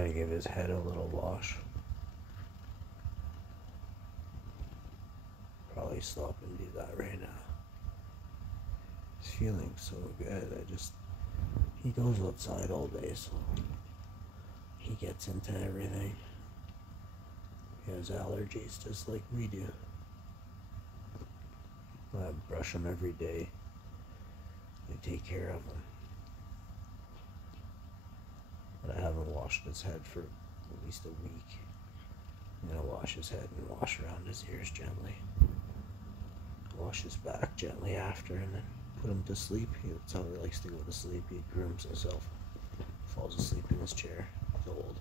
try to give his head a little wash. Probably stop and do that right now. He's feeling so good. He goes outside all day, so he gets into everything. He has allergies just like we do. I brush him every day. I take care of him. But I haven't washed his head for at least a week. I'm gonna wash his head and wash around his ears gently. Wash his back gently after, and then put him to sleep. That's how he likes to go to sleep. He grooms himself. Falls asleep in his chair. He's old.